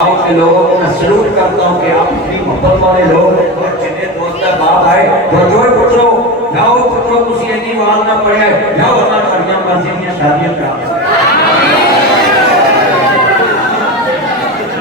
के लोगों को मैं सलूट करता हूँ कि आप इतनी मोहब्बत वाले लोग और जिन्हें दोस्त बात आए तो जो पुत्रो जाओ पुत्रो तुसी इतनी आवाज ना पड़े जाओ अल्लाह ताड़ियां मर्जी दी शादियां करा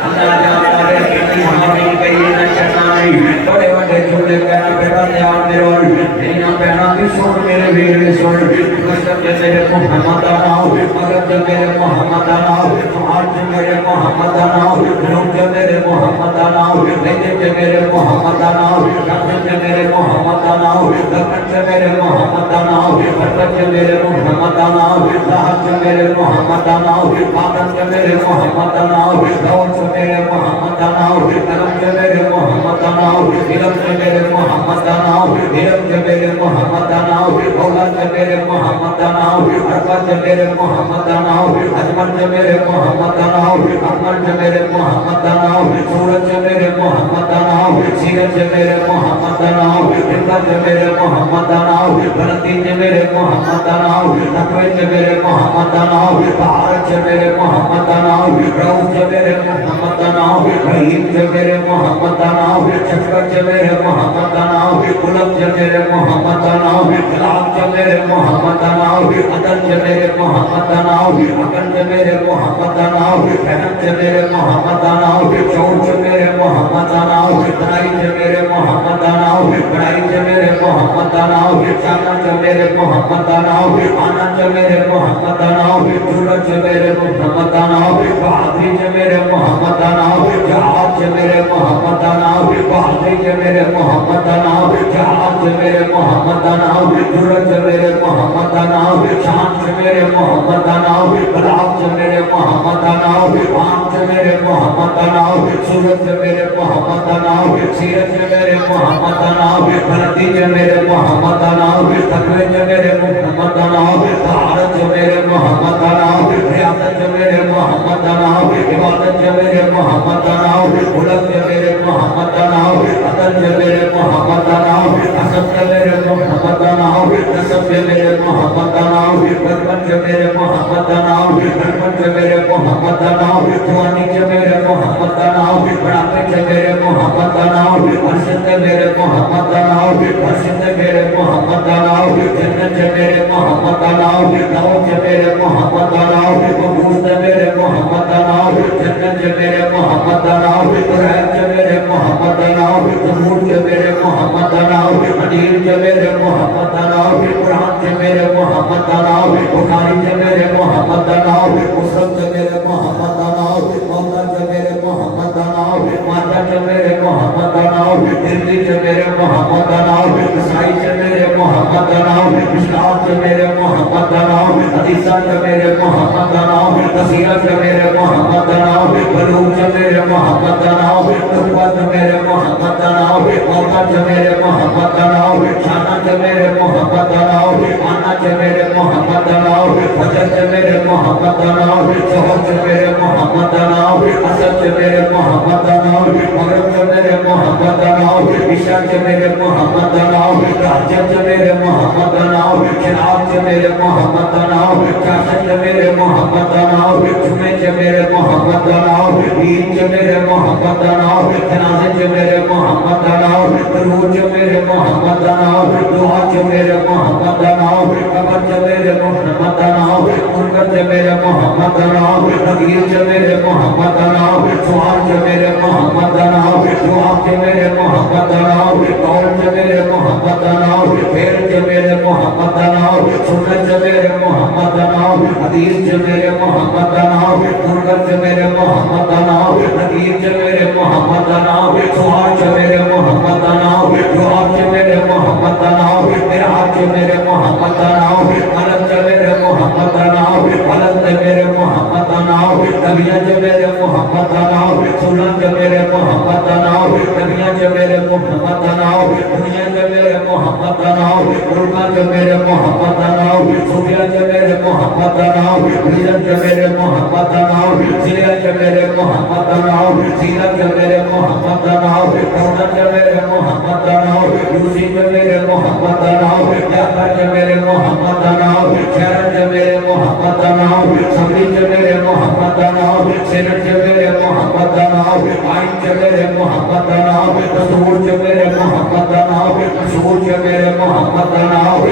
अल्लाह जानता है कितनी महावीर कही ना शैतान नहीं बड़े बड़े झूले कहना बेटा ध्यान दे और मेरा कहना भी सुन मेरे वीर भी सुन कसम के मेरे मोहम्मद नाम मगर जब मेरे मोहम्मद नाम आज जब मेरे मोहम्मद नाम लोग जब मेरे मोहम्मद नाम लेके जब मेरे मोहम्मद नाम कसम जब मेरे मोहम्मद नाम लखन जब मेरे मोहम्मद नाम बरकत जब मेरे मोहम्मद नाम राहत जब मेरे मोहम्मद नाम आदम जब मेरे मोहम्मद नाम दौलत जब मेरे मोहम्मद नाम करम जब मेरे मोहम्मद नाम इल्म जब मेरे मोहम्मद नाम इल्म जब मेरे मोहम्मद नाम औलाद जब मेरे मोहम्मद नाम अरबत जब मेरे मोहम्मद नाम अजमत जब मेरे मोहम्मद नाम अकमल जब मेरे मोहम्मद नाम सूरत जब मेरे मोहम्मद नाम सीरत जब मेरे मोहम्मद नाम हिम्मत जब मेरे मोहम्मद नाम बुलंदी जब मेरे मोहम्मद नाम तकवे जब मेरे मोहम्मद नाम भारत जब मेरे मोहम्मद नाम रऊफ जब मेरे मोहम्मद नाम रहीम जब मेरे मोहम्मद नाम शफकत जब मेरे मोहम्मद नाम गुलाब जब मेरे मोहम्मद नाम जलाल जब मेरे मोहम्मद नाम अदल जब मेरे मोहम्मद नाम अकल जब मेरे मोहम्मद नाम रहम जब मेरे मोहम्मद नाम शौर जब मेरे मोहम्मद नाम तनाई जब मेरे मोहम्मद नाम बड़ाई जब मेरे मोहम्मद नाम शाना जब मेरे मोहम्मद नाम आना जब मेरे मोहम्मद नाम जुलत जब मेरे मोहम्मद नाम बहादुरी जब मेरे मोहम्मद नाम जहाद जब मेरे मोहम्मद नाम बहादुरी जब मेरे मोहम्मद नाम जहाद जब मेरे मोहम्मद नाम जुलत जब मेरे मोहम्मद नाम शान जब मेरे मोहम्मद नाम बलाग जब मेरे मोहम्मद नाम आम जब मेरे मोहम्मद नाम सूरत जब मेरे मोहम्मद नाम सीरत जब मेरे मोहम्मद नाम बुलंदी जब मेरे मोहम्मद नाम तकवे जब मेरे मोहम्मद नाम भारत जब मेरे मोहम्मद नाम रियासत जब मेरे मोहम्मद नाम इबादत जब मेरे मोहम्मद नाम बुलंद जब मेरे मोहम्मद नाम अदल जब मेरे मोहम्मद नाम हसन जब मेरे मोहम्मद नाम नसब जब मेरे मोहम्मद नाम बचपन जब मेरे मोहम्मद नाम बचपन जब मेरे मोहम्मद नाम जवानी जब मेरे मोहम्मद नाम बुढ़ापे जब मेरे मोहम्मद नाम अरशद जब मेरे मोहम्मद नाम अरशद जब मेरे मोहम्मद नाम जन्नत जब मेरे मोहम्मद नाम दौलत जब मेरे मोहम्मद नाम मकबूल जब मेरे मोहम्मद नाम जन्नत जब मेरे मोहम्मद नाम रहमत जब मेरे मोहम्मद नाम जमूर जब मेरे मोहम्मद नाम अदील जब मेरे मोहम्मद नाम कुरान जब मेरे मोहम्मद नाम बुखारी जब मेरे मोहम्मद नाम मुस्लिम जब मेरे मोहम्मद नाम मौला जब मेरे मोहम्मद नाम माता जब मेरे मोहम्मद नाम दिल्ली जब मेरे मोहम्मद नाम ईसाई जब मेरे मोहम्मद नाम इस्लाम जब मेरे मोहम्मद नाम हदीसा जब मेरे मोहम्मद नाम तसीरा जब मेरे मोहम्मद नाम बलूग जब मेरे मोहम्मद नाम नबुवत जब मेरे मोहम्मद नाम मौका जब मेरे मोहम्मद नाम शाना जब मेरे मोहम्मद नाम आना जब मेरे मोहम्मद नाम फजर जब मेरे मोहम्मद नाम जोहर जब मेरे मोहम्मद नाम असर जब मेरे मोहम्मद नाम मगरिब जब मेरे मोहम्मद नाम इशा जब मेरे मोहम्मद नाम राजब जब मेरे मोहम्मद नाम शराब जब मेरे मोहम्मद नाम चाशत जब मेरे मोहम्मद नाम जुमे जब मेरे मोहम्मद नाम ईद जब मेरे मोहम्मद नाम जनाजे जब मेरे मोहम्मद नाम दरूद जब मेरे मोहम्मद नाम दुआ जब मेरे मोहम्मद नाम कबर जब मेरे मोहम्मद नाम मुनकर जब मेरे मोहम्मद नाम नगीर जब मेरे मोहम्मद नाम सुहाग जब मेरे मोहम्मद नाम दुआब जब मेरे मोहम्मद नाम कौल जब मेरे मोहम्मद नाम फेर जब मेरे मोहम्मद नाम सुन्नत जब मेरे मोहम्मद नाम हदीस जब मेरे मोहम्मद नाम मुनकर जब मेरे मोहम्मद नाम नगीर जब मेरे मोहम्मद नाम सुहाग जब मेरे मोहम्मद नाम दुआब जब मेरे मोहम्मद नाम मिराज जब मेरे मोहम्मद नाम मलक जब मेरे मोहम्मद नाम मलक जब मेरे मोहम्मद नाम नबिया जब मेरे मोहम्मद नाम सुलन जब मेरे मोहम्मद नाम नबिया जब मेरे मोहम्मद नाम दुनिया जब मेरे मोहम्मद मोहब्बत दा नाम मुल्कां च मेरे मोहब्बत दा नाम सूबियां च मेरे मोहब्बत दा नाम वीरां च मेरे मोहब्बत दा नाम जिलियां च मेरे मोहब्बत दा नाम सीना च मेरे मोहब्बत दा नाम कौना च मेरे मोहब्बत दा नाम यूसी च मेरे मोहब्बत दा नाम यादा च मेरे मोहब्बत दा नाम शहर च मेरे मोहब्बत दा नाम सबरी च मेरे मोहब्बत दा नाम सिर च मेरे मोहब्बत दा नाम आइन च मेरे मोहब्बत दा नाम रसूल च मेरे मोहब्बत दा नाम रसूल च मेरे मोहब्बत दा नाम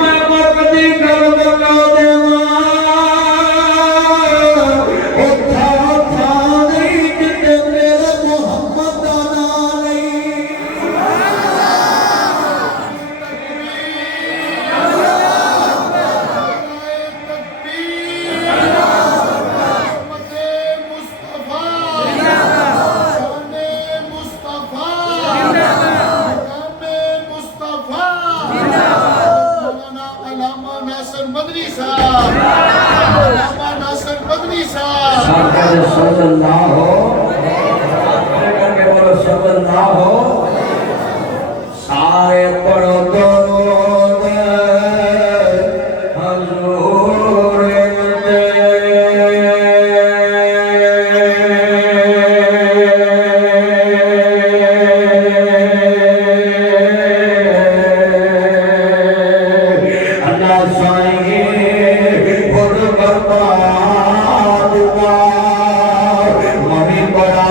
मैं मर्द दी गल बता देवां उठा उठा नहीं जिते मेरे मोहब्बत दा नाम नहीं सारे पढ़ो दरूद हुजूर दे अल्लाह साईं खुद बर्बाद हुआ मही बड़ा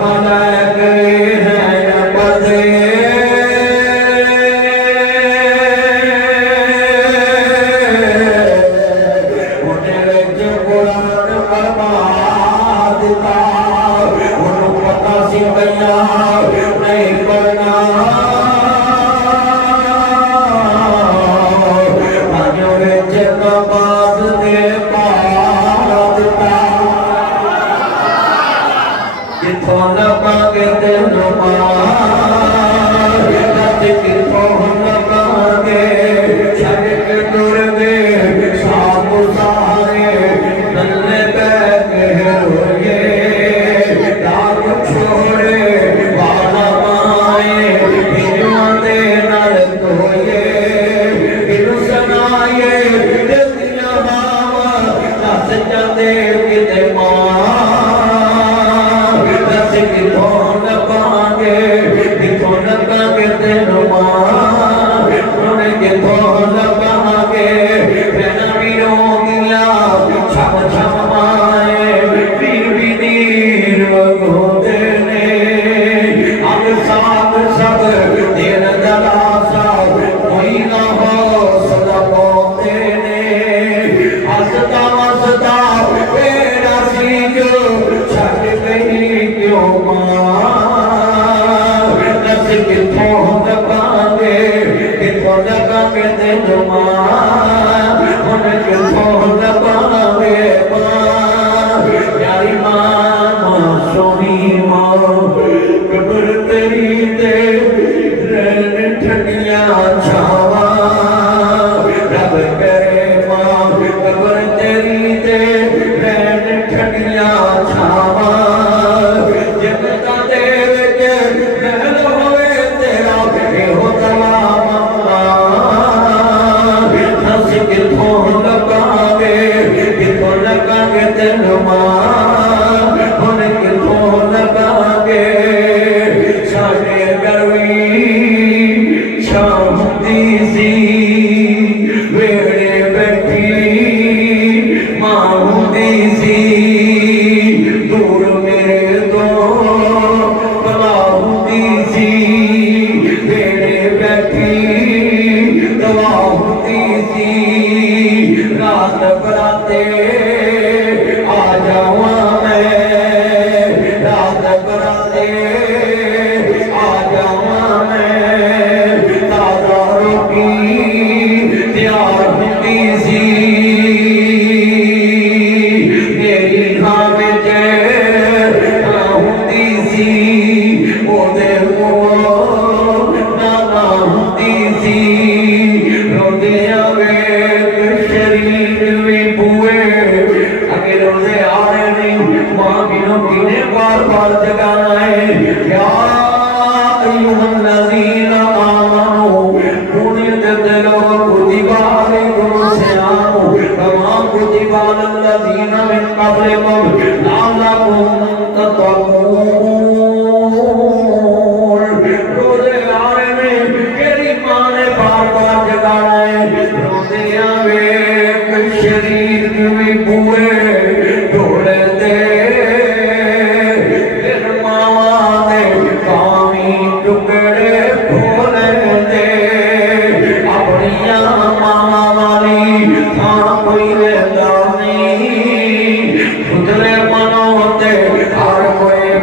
मलाक है बदे उन्हें विच कुरान बर्बाद था उन्हें पता सी मैया नहीं पढ़ना भाइयों विच नमाज दे पाद था किथों लभांगे तेनू मार रज किथों लभांगे छड़ के तुर गए सामू सारे नल्ले बैठ रोए दाग छोड़े बाला माए हिरवां दे नाल धोए बिनु सुनाए दिल दियां बावां दस जांदे किते मां दस किथों लभांगे तेनू मां उन्हें किथों लभांगे भैनां भी रोंदियां छम छम माए पीर भी नीर वगोंदे ने अग साथ सब दिन दलासा कोई ना हो सदा पाउंदे ने हसदा वसदा तेरा सी जो छड्ड गई क्यों मां दस किथों लभांगे तेनू मां हुण किथों लभांगे मां यारी मां सोहनी मां कबर तेरी ते रैन ठंडियां छावां रब करे मां कबर तेरी ते रैन ठंडियां छावां जन्नतां दे विच महल होवे तेरा एहो तलाब किथों लभांगे तेनू मां हुण किथों लभांगे साडे गरवी शाम हुंदी सी वेड़े बैठी मां हुंदी सी दूर मेरे तो भला हुंदी सी वेड़े बैठी दवा हुंदी सी रात बराते आ जावां मैं रात बराते आ जावां मैं ताजा रोटी तैयार हुंदी सी मेरी खां विच हुंदी सी ओदे कोल नाना हुंदी सी रोंदियां वेख शरीर भी बुए अगे रोंदे आ रहे नहीं मां बिनों किने बार बार जगाना है या अय्युहल्लज़ीना आमनू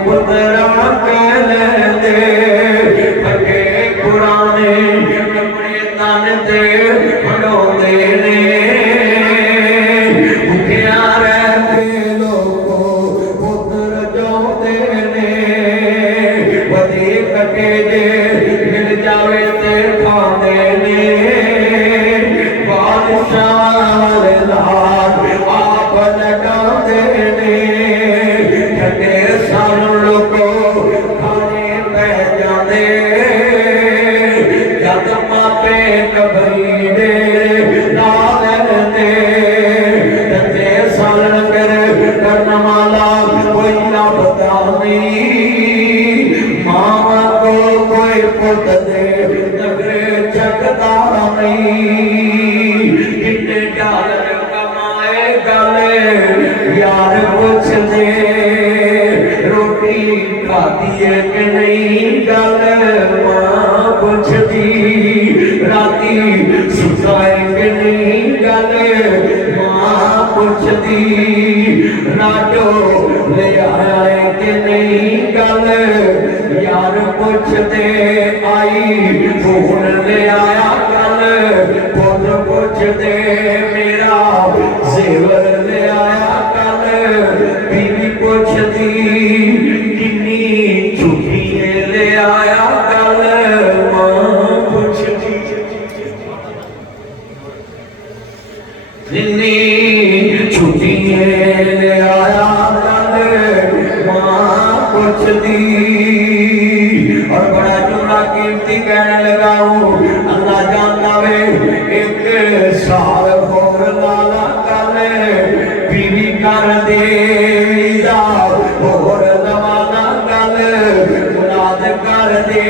पुत्रा कह लेंदे फटे पुराने अपने तन ते फड़ोंदे ने भुखिया रह के लोगो पुत्र जोंदे ने वधी कटे जे मिल जावे ते खांदे ने बादशाह लाल आप लटांदे ने ठंडे साल लोगो खाने पै जांदे जद मापे कबरी दे ला लेंदे ठंडे साल लंगर करन वाला कोई लभदा नहीं मां को कोई पुत दे नगरे जगदा नहीं कितने डॉलर कमाए गले यार पुछ दे रोटी खाती है कि नहीं गल मां पुछदी राती सुता है कि नहीं गल मां पुछदी राजो ले आया है कि नहीं गल यार पुछदे आई फोन ले आया गल पुत पुछदे मेरा जेवर ले आया गल बीवी पुछदी किन्नी झूठी ले आया गल मां पुछदी किन्नी झूठी ले आया गल मां पुछदी और बड़ा जुमला कीमती कहने लगा हूँ अल्लाह जानता वे एक साल होर लाला कल बीवी कर देदा होर लवाना कल मुराद कर दे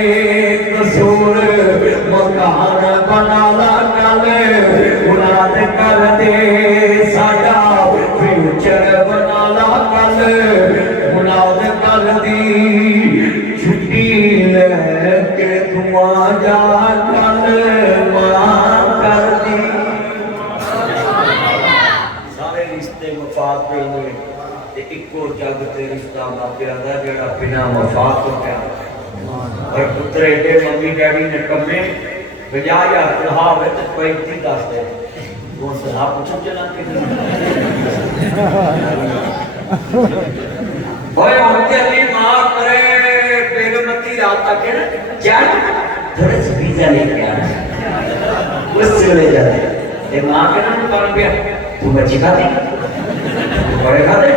कसूर मकान बनाला कल मुराद कर दे साडा फ्यूचर बनाला कल मुराद कर दी छुट्टी लेके तू आ जा कल मां कर दी सारे रिश्ते मफाद पे हुए ते इको जग ते रिश्ता मापिया दा जेड़ा बिना मफाद तो क्या और पुत्र एडे मम्मी डैडी ने कमे 50,000 तनखा होवे ते 35 दस दे वो सलाह पूछो चला के ओए उनके लिए माफ करे बेगमती रात तक है ना क्या थोड़ा सा वीजा लेके आना उससे ले जाते ये माँ के नाम पर पे तू बच्ची खाती बड़े खाते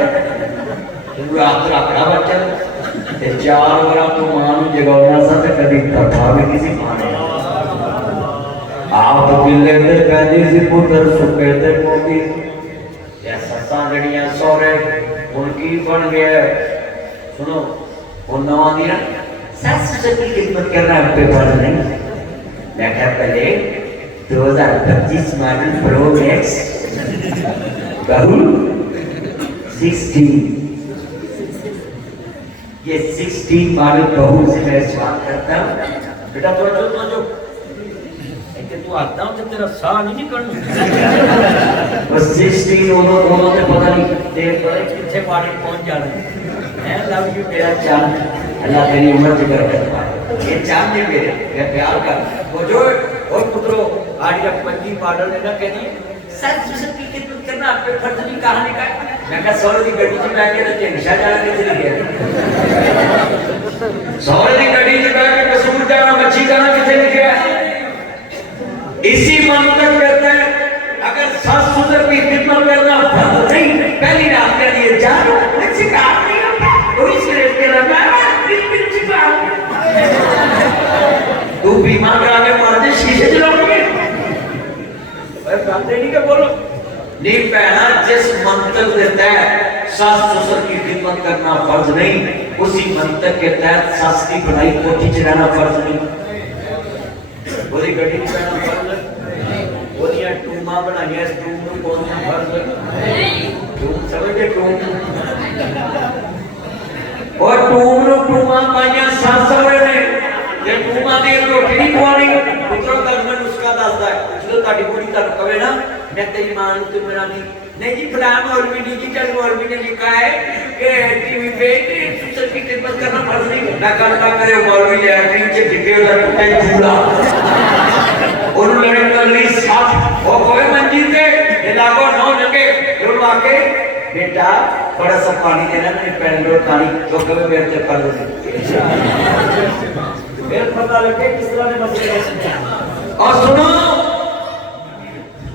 तू रात रखा बच्चा ते 4 बार तो मां नु जगावना सा ते कभी तथा भी किसी खाने आप बिल्ले ते कहदी सी पुत्र सुके ते मोदी या ससा जड़ियां सोरे उनकी बन गया सुनो वो नवा दी ना सास ससुर की खिदमत करना पे फर्ज नहीं मैं क्या पहले 2025 मॉडल प्रो मैक्स बहू 16 ये 16 मॉडल बहू से मैं बात करता हूँ बेटा तो तू आता हूँ तो तेरा साह नहीं निकलना बस 16 दोनों से पता नहीं देर पड़े कितने मॉडल पहुंच जाना है लव यू मेरा चांद अल्लाह तेरी उम्र जिगर कर पाए ये चांद है मेरे मैं प्यार कर वो जो और पुत्रो आज का 25 मॉडल ने ना कहती सच सच की खिदमत करना आप पे फर्ज नहीं कहा निकाय मैं कहा सौर की गड्डी से बैठ के तो चेंशा जाना के चली गया सौर की गड्डी से बैठ के कसूर जाना मच्छी जाना किसे नहीं गया इसी मंत्र कहते हैं अगर सास ससुर की खिदमत करना फर्ज नहीं पहली रात के लिए जानो अच्छी काम नहीं होता कोई सिरे के लगा बिल्कुल तू बीमा करा के मार दे शीशे जलाओगे अरे बात नहीं क्या बोलो नहीं पहला जिस मंत्र देता है सास ससुर की खिदमत करना फर्ज नहीं उसी मंत्र के तहत सास की बनाई कोठी चलाना फर्ज नहीं बोली गड्डी चलाना फर्ज बोलियां टूमा बनाइया इस टूम को कौन सा फर्ज टूम समझे टूम और टूमा पाइया सास ससुर ने ਜੇ ਤੂੰ ਮਾਦੀ ਰੋਟੀ ਨਹੀਂ ਖਵਾਣੀ ਪੁੱਤਰੋ ਤਾਂ ਮੈਂ ਨੁਸਖਾ ਦੱਸਦਾ ਜਦੋਂ ਤੁਹਾਡੀ ਕੁੜੀ ਤੁਹਾਨੂੰ ਕਵੇ ਨਾ ਮੈਂ ਤੇਰੀ ਮਾਂ ਨੂੰ ਤੇ ਮੇਰਾ नहीं जी फलाम और भी डिजिटल और भी ने लिखा है कि टीवी पे ससुर की खिदमत फर्ज नहीं ना करना करे मौलवी लैटरिन च डिगे दा टुटे चूड़ा ओनु लड़े कर ली साथ ओ कोई मंजी ते इलाको नौ लगे फिर आके बेटा बड़ा सा पानी देना मेरे पैर में पानी तो कभी मेरे से कर दे फिर पता लगे किस तरह ने मसले समझा और सुनो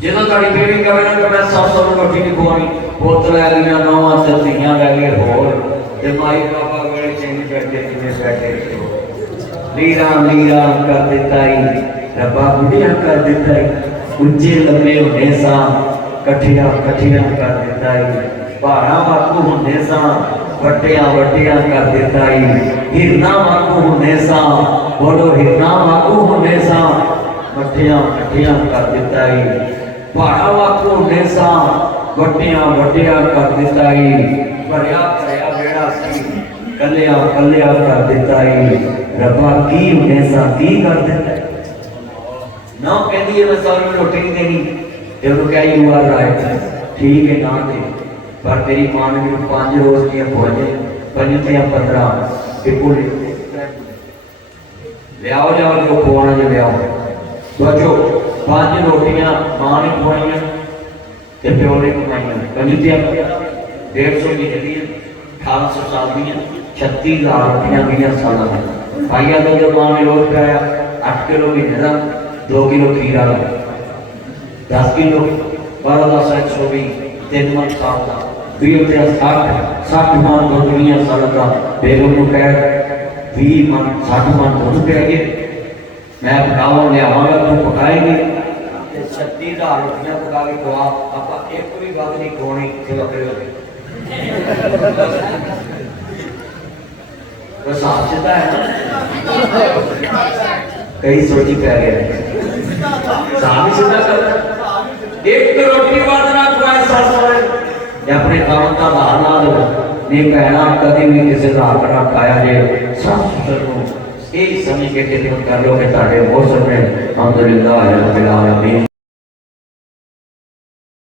ਜਦੋਂ ਤੁਹਾਡੀ ਬੇਬੀ ਕਹੇ ਨਾ ਕਿ ਮੈਂ 100 ਨੂੰ ਰੋਟੀ ਨਹੀਂ ਖਵਾਉਣੀ ਬੋਤਲ ਲੈ ਗਈਆਂ ਨੌਵਾਂ ਸੱਤੀਆਂ ਲੈ ਗਏ ਹੋਰ ਤੇ ਮਾਈ ਬਾਬਾ ਵੇਲੇ ਚੰਗੀ ਬੈਠੇ ਜਿਵੇਂ ਬੈਠੇ ਲੀਰਾ ਲੀਰਾ ਕਰ ਦਿੱਤਾ ਹੀ ਰੱਬਾ ਬੁੱਢੀਆਂ ਕਰ ਦਿੱਤਾ ਹੀ ਉੱਚੇ ਲੰਮੇ ਹੁੰਦੇ ਸਾਂ ਇਕੱਠੀਆਂ ਕਰ ਦਿੱਤਾ ਹੀ ਭਾਰਾਂ ਵਾਂਗੂ ਹੁੰਦੇ ਸਾਂ ਵੱਟਿਆਂ ਕਰ ਦਿੱਤਾ ਹੀ ਹਿਰਨਾ ਵਾਂਗੂ ਹੁੰਦੇ ਸਾਂ ਬੋਲੋ ਹਿਰਨਾ ਵਾਂਗੂ ਹੁੰਦੇ ਸਾਂ ਵੱਟਿਆਂ ਕਰ ਦਿੱਤਾ ਹੀ ਭਾੜਾ ਵਾਂਗੂ ਹੁੰਦੇ ਸਾਂ ਵੱਟਿਆਂ ਕਰ ਦਿੱਤਾ ਹੀ ਭਰਿਆ ਵੇੜਾ ਸੀ ਕੱਲਿਆ ਕਰ ਦਿੱਤਾ ਹੀ ਰੱਬਾ ਕੀ ਹੁੰਦੇ ਸਾਂ ਕੀ ਕਰ ਦਿੱਤਾ ਨਾ ਕਹਿੰਦੀ ਹੈ ਮੈਂ ਸਾਰੀ ਰੋਟੀ ਨਹੀਂ ਦੇਣੀ ਤੇ ਉਹਨੂੰ ਕਿਹਾ ਯੂ ਆਰ ਰਾਈਟ ਠੀਕ ਹੈ ਨਾ ਦੇ ਪਰ ਤੇਰੀ ਮਾਂ ਨੇ ਮੈਨੂੰ 5 ਰੋਜ਼ ਦੀਆਂ ਖਵਾਈਆਂ 5 ਤੇ 15 ਬਿਲਕੁਲ ਲਿਆਓ ਜੋ ਖਵਾਉਣਾ ਜੇ ਲਿਆਓ सोचो 5 रोटियां मां ने खवाइया ते प्यो ने कमाइया 5 ते 150 की जगह 1800 साल दी 36000 रुपया गई साल भाइया तो जब मां ने रोज खाया 8 किलो महीने का 2 किलो खीरा 10 किलो 12 3 मन साल का 60 मन दुनिया साल का बेगम को कह 20 मन 60 मन दूध पै गए मैं पकावन लियावगा तू पकाएगी 36000 रुपया पका के खवा आप एक भी बात नहीं खोनी से बकरे हो गए साफ सीधा है ना कई सोची पै गए साफ सीधा कर एक रोटी बात ना खुआए सास वाले अपने काम का बाहर ला दो नहीं कहना कभी भी किसी का हक ना खाया जाए साफ सुथरा यही समझ के कर लो कि तारे बहुत समय अल्हम्दुलिल्लाह रब्बिल आलमीन।